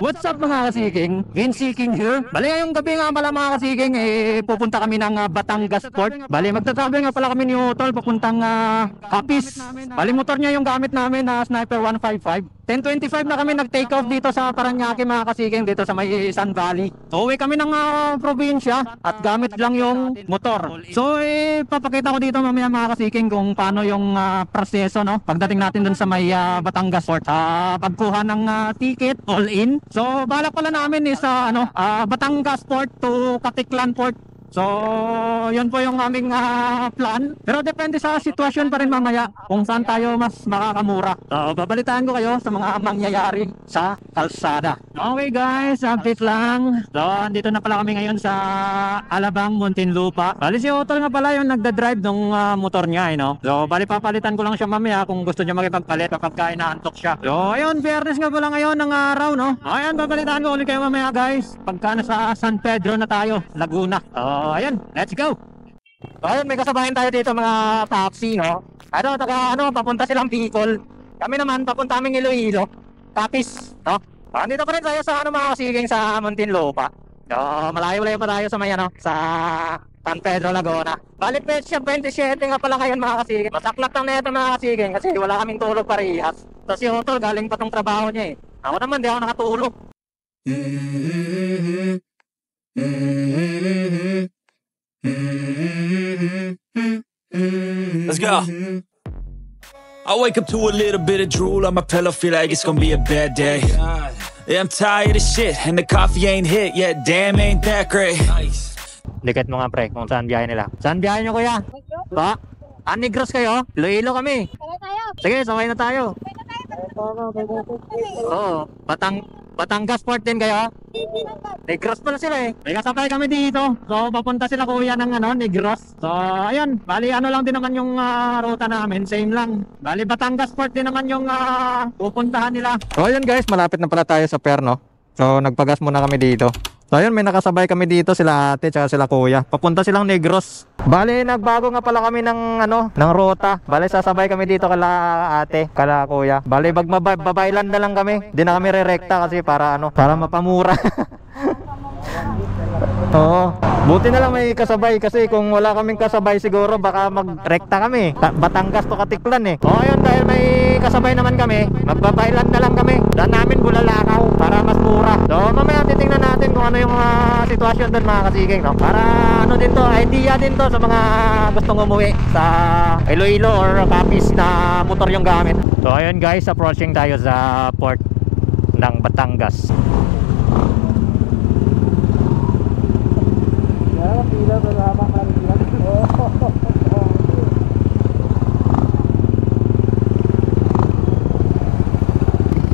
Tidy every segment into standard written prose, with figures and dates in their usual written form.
What's up mga kasiking? Vince King here. Bali ngayong gabi nga pala mga kasiking, pupunta kami ng Batangas Port. Bali magta-travel nga pala kami ni Utol papuntang Capiz. Bali motor niya yung gamit namin na Sniper 155. 10:25 na kami nag-take off dito sa Paranaque mga kasiking, dito sa may Sun Valley. So uwi kami ng probinsya at gamit lang yung motor. So papakita ko dito mamaya mga kasiking kung paano yung proseso, no? Pagdating natin dun sa may Batangas Port. Pagkuha ng ticket, all in. So balak pala namin is Batangas Port to Katiklan Port. So yun po yung aming plan. Pero depende sa sitwasyon pa rin mamaya kung saan tayo mas makakamura. So babalitaan ko kayo sa mga mangyayari sa kalsada. Okay guys, update lang. So andito na pala kami ngayon sa Alabang, Muntinlupa. Bali si Utol nga pala yung nagda-drive ng motor niya, no? So bali papalitan ko lang siya mamaya kung gusto niya makipagpalit kapag inaantok siya. So ayun, fairness nga pala ngayon ng araw, no? Ayun, babalitaan ko ulit kayo mamaya guys pagka nasa San Pedro na tayo, Laguna. So ayun, let's go. So ayun, may kasabayan tayo dito mga taxi, no? Papunta silang Bicol. Kami naman papunta aming Iloilo, Capiz, no? Andito pa rin tayo sa mga kasiging sa Muntinlupa. So malayo-layo pa tayo sa sa San Pedro, Laguna. Bali petsa 27 nga pala ngayon mga kasiging. Masaklat lang na ito mga kasiging kasi wala kaming tulog parehas. So si Utol galing pa tong trabaho niya eh. Ako naman di ako nakatulog. Let's go. I wake up to a little bit of drool on my pillow, feel like it's gonna be a bad day. Yeah, I'm tired of shit, and the coffee ain't hit yet. Damn, ain't that great. Likat mo nga pre, kung saan biyahe nila. Saan biyahe nyo kuya? Pa? Negros kayo? Iloilo kami. Sige, sakay na tayo. Oo, Batangas Port din kayo? Negros pala sila eh. May kasabay kami dito. So papunta sila kuya ng Negros. So ayun, bali lang din naman yung ruta namin, same lang. Bali Batangas Port din naman yung pupuntahan nila. So ayun guys, malapit na pala tayo sa Perno. So nagpagas muna kami dito. So ayun, may nakasabay kami dito, sila ate tsaka sila kuya. Papunta silang Negros. Bali nagbago nga pala kami ng ng ruta. Bali sasabay kami dito kala ate, kala kuya. Bali babaylan na lang kami. Di na kami rerekta kasi para para mapamura. Oo. Buti na lang may kasabay kasi kung wala kaming kasabay siguro baka magrekta kami. Batangas to Katiklan eh. O ayun, dahil may kasabay naman kami, magbabaylan na lang kami. Daan namin Bulalakaw para mas mura. So mamaya titingnan natin kung ano yung sitwasyon doon mga kasiging, no? Para din to, idea din to sa mga gustong umuwi sa Iloilo or Capiz na motor yung gamit. So ayun guys, approaching tayo sa port ng Batangas.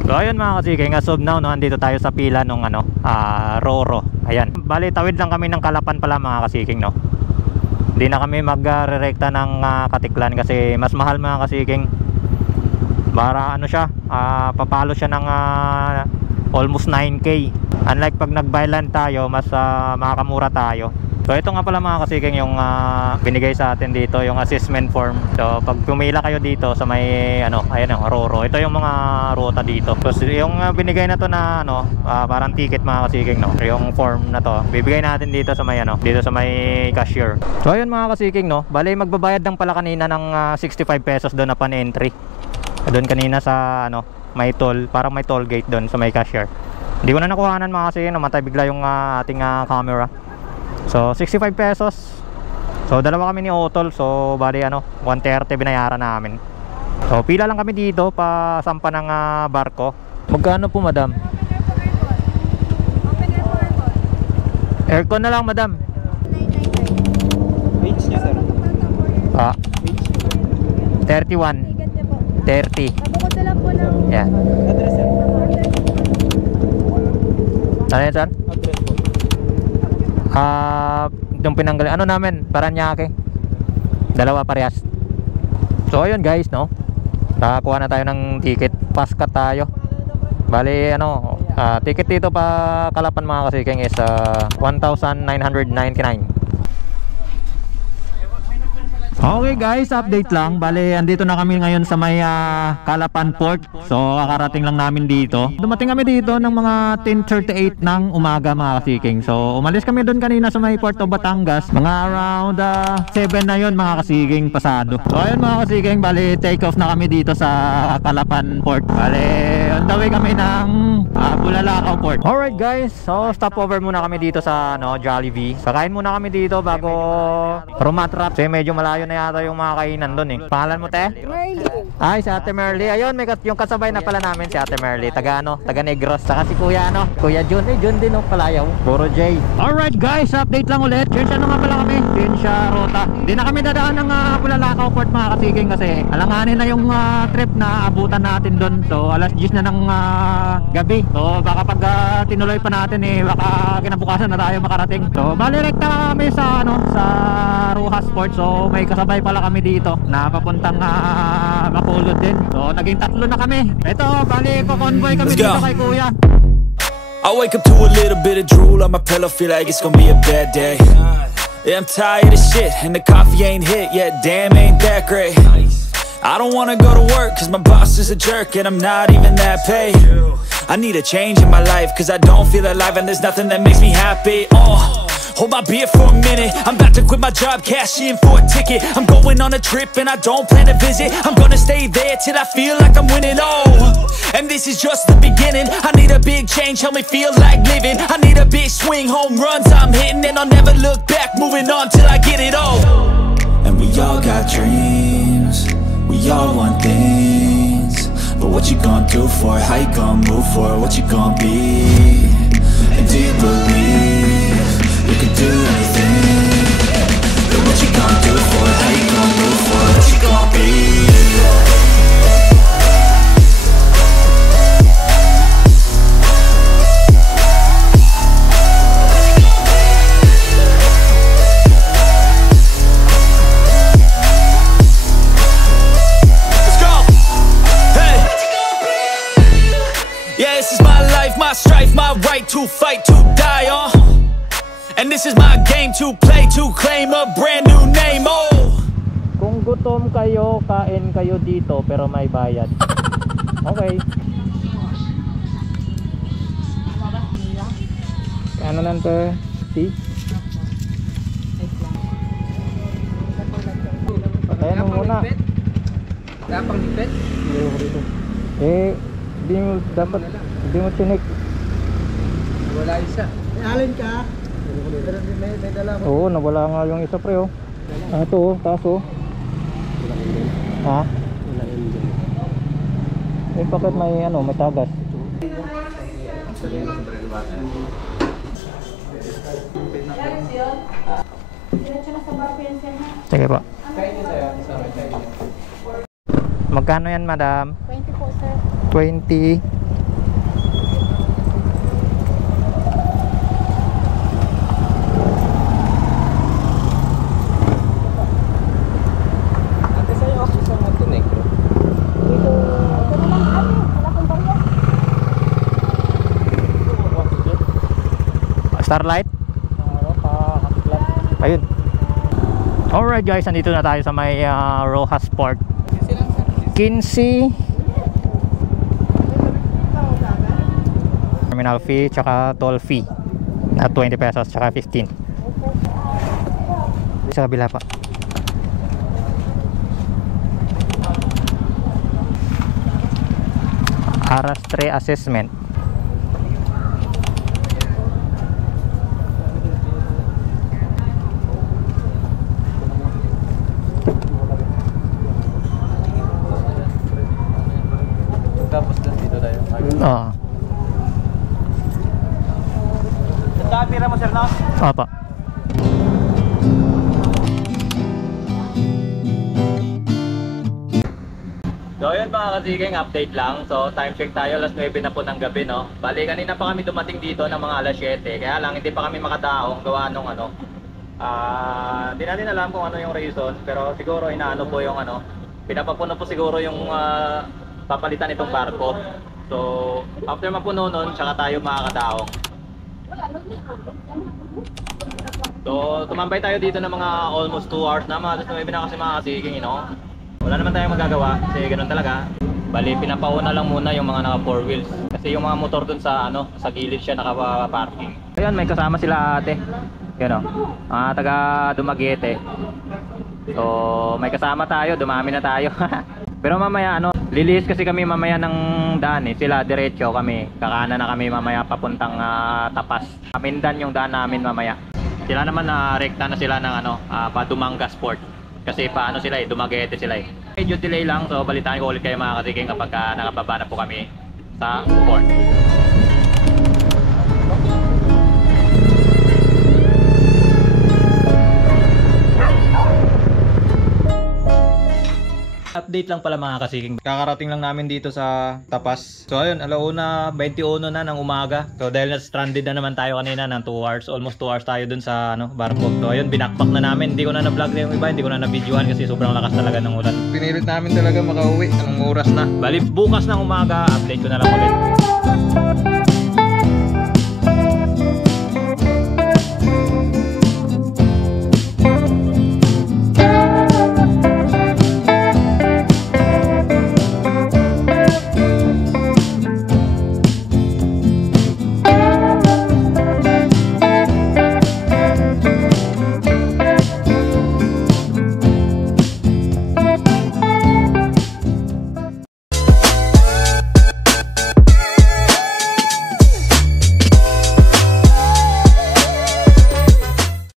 So ayun mga kasiging, as of now andito tayo sa pila nung Roro. Ayan, bali tawid lang kami ng Kalapan pala mga kasiging, no. Hindi na kami magre-rekta ng Katiklan kasi mas mahal mga kasiging. Para siya, papalo siya ng almost 9K. Unlike pag nag-byland tayo, mas makakamura tayo. So ito nga pala mga kasiging yung binigay sa atin dito, yung assessment form. So pag pumila kayo dito sa may ayan ang Roro, ito yung mga ruta dito. So yung binigay na to na parang ticket mga kasiging, no, yung form na to bibigay natin dito sa may dito sa may cashier. So ayun mga kasiging, no, bali magbabayad lang pala kanina ng 65 pesos doon na pan entry. Doon kanina sa may toll, parang may toll gate doon sa may cashier. Hindi ko na nakuhanan mga kasiging, namatay bigla yung ating camera. So 65 pesos. So dalawa kami ni Utol. So bali 130 binayaran namin. So pila lang kami dito pa sampa ng barko. Magkano po madam? Aircon na lang madam. Age niya sir? 31 30. Nabukod na lang po ng Yeah. Address sir? Ano yan sir? Address po. Yung pinanggaling namin, Paranaque. Dalawa parehas. So ayun guys, no, nakakuha na tayo ng ticket. Paskat tayo. Bali ticket dito pa Kalapan mga kasiging is 1,999. Okay guys, update lang. Bale, andito na kami ngayon sa may Calapan Port. So, kakarating lang namin dito. Dumating kami dito ng mga 10:38 ng umaga mga kasiking. So, umalis kami doon kanina sa may Port of Batangas. Mga around 7 na yon mga kasiking pasado. So, ayun mga kasiking, bale, take off na kami dito sa Calapan Port. Bale, on the way kami ng Bulalakaw Port. Alright guys, so stopover muna kami dito sa Jollibee. Kakain muna kami dito bago rumatrap. Kasi medyo malayo na yata yung mga kainan doon eh. Pangalan mo, te? Merly. Ay, si Ate Merly. Ayun, yung kasabay na pala namin si Ate Merly. Taga Negros. Saka si Kuya Kuya Jun. Jun din palayaw. Puro J. Alright guys, update lang ulit. Diyan nga pala kami. Diyan Rota. Di na kami dadaan ng Bulalakaw Port mga kasiging kasi alanganin na yung trip na abutan natin doon. So, alas 10 na ng gabi. So, baka pag tinuloy pa natin baka kinabukasan na tayo makarating. So, balirekta kami sa sa Rojas Port. So, may kasabay pala kami dito na papuntang Bacolod din. So, naging 3 na kami. Ito, bali ko convoy kami Let's dito go. kay Kuya. I wake up to a little bit of drool on my pillow, feel like it's gonna be a bad day. Yeah, I'm tired of shit, and the coffee ain't hit yet, damn ain't that great. I don't wanna go to work, cause my boss is a jerk, and I'm not even that paid. I need a change in my life, cause I don't feel alive, and there's nothing that makes me happy. Hold my beer for a minute, I'm about to quit my job, cash in for a ticket. I'm going on a trip and I don't plan to visit. I'm gonna stay there till I feel like I'm winning, and this is just the beginning. I need a big change, help me feel like living. I need a big swing, home runs I'm hitting, and I'll never look back, moving on till I get it all. And we all got dreams, we all want things, but what you gonna do for it? How you gonna move for it? What you gonna be? And do you believe you can do anything? But what you gonna do for it? How you gonna move for it? What you gonna be? Let's go! Hey! Yeah, this is my life, my strife, my right to fight, to die, and this is my game to play, to claim a brand new name, Kung gutom kayo, kain kayo dito pero may bayad. Okay. Ano lang to? See? Patayan mo muna. Lapang lipit. Hindi mo chinik. Wala isa. May alin ka? May dala ko. Oo, nawala nga yung isa pre oh. Ito taas oh. Ha? Eh bakit may may tagas? Sige po. Magkano yan madam? 20 po, sir. 20. Starlight? Ayun. Alright guys, nandito na tayo sa may Rojas Port. 15 terminal fee tsaka toll fee na 20 pesos tsaka 15 sa kabila pa. Arastre assessment. Tapos dito tayo. Oo. Pira mo sir na? Opo. So yun mga kasiging, update lang. So time check tayo, alas 9 na po ng gabi, no. Bali kanina pa kami dumating dito ng mga alas 7. Kaya lang hindi pa kami makadaong gawa nung hindi natin alam kung ano yung reason, pero siguro inaano po yung pinapapuno po siguro yung papalitan itong barko. So after mapuno nun, tsaka tayo makakadaong. So, tumambay tayo dito ng mga almost 2 hours na. Mga 9 na kasi mga kasiging, you know. Wala naman tayong magagawa kasi ganun talaga. Bali, pinapauna lang muna yung mga naka 4 wheels. Kasi yung mga motor dun sa sa gilid siya naka-parking. Ayun, may kasama sila ate. Yun o, mga taga Dumaguete. So, may kasama tayo, dumami na tayo. Pero mamaya lilihis kasi kami mamaya ng daan sila diretso, kami kakana na kami mamaya papuntang Tapas. Amindan yung daan namin mamaya. Sila naman rekta na sila ng Padumangas Port. Kasi paano sila Dumaguete sila Medyo delay lang, so balitaan ko ulit kayo mga kasiging kapag nakababa na po kami sa port. Update lang pala mga kasiging. Kakarating lang namin dito sa Tapas. So ayun, 1:21 na ng umaga. So dahil na-stranded na naman tayo kanina ng 2 hours. Almost 2 hours tayo dun sa barko. So ayun, binakpak na namin. Hindi ko na na-vlog yung iba. Hindi ko na na-videoan kasi sobrang lakas talaga ng ulan. Pinilit namin talaga makauwi. Anong oras na? Bali bukas ng umaga, update ko na lang ulit.